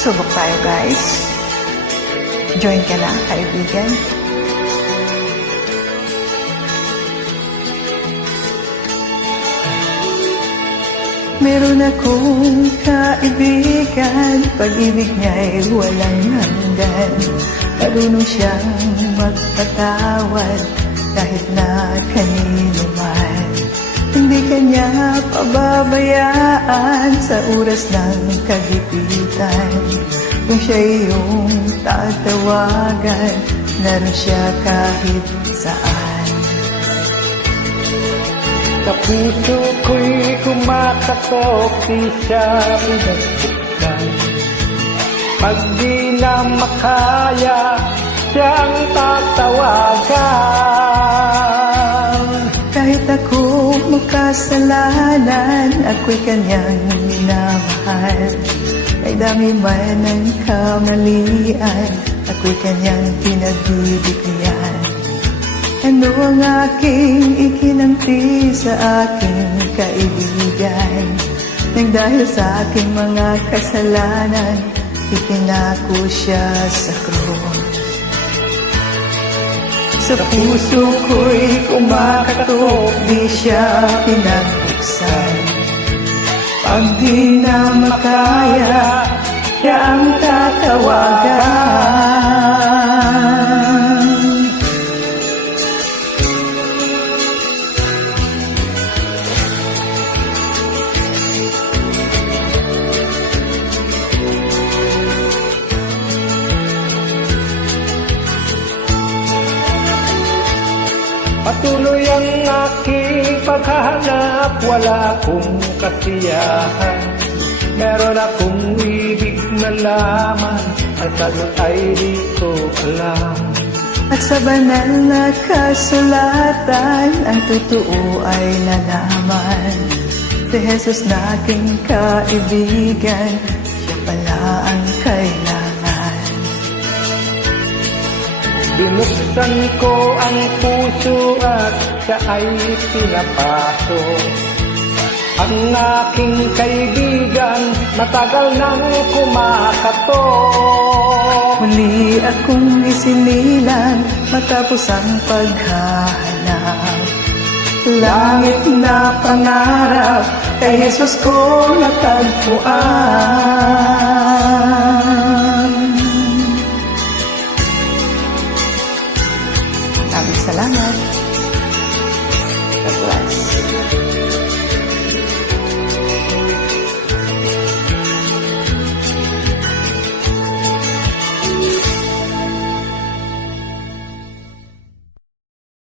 Subok tayo, guys. Join ka na, kaibigan. Meron akong kaibigan, pag-ibig niya'y walang hanggan. Marunong siyang magpatawad kahit na kanino man. Hindi kanya pababayaan sa oras ng kagipitan. Kung siya iyong tatawagan, naroon siya kahit saan. Sa puso ko'y kumakatok, di siya pinagpuksan. Pag di na makaya, siyang tatawagan. Kahit ako makasalanan, ako'y kanyang minamahal. Ay dami man ang kamalian, ako'y kanyang pinagbibigyan. Ano ang aking ikinamti sa aking kaibigan? Nang dahil sa aking mga kasalanan, ipinako siya sa krus. Sa puso ko'y kumakatok, di siya pinagbuksan. Pag di na makaya, siya ang tatawagan. Patuloy ang aking paghahanap, wala akong kasiyahan. Meron akong ibig na laman, ang sagot ay di ko alam. At sa banal na kasulatan, ang totoo ay nalaman. Si Jesus na aking kaibigan, siya pala ang kailangan. Binuksan ko ang puso at siya ay pinapasok. Ang aking kaibigan, matagal nang kumakatok. Muli akong isinilang matapos ang paghahanap. Langit na pangarap, kay Jesus ko natagpuan.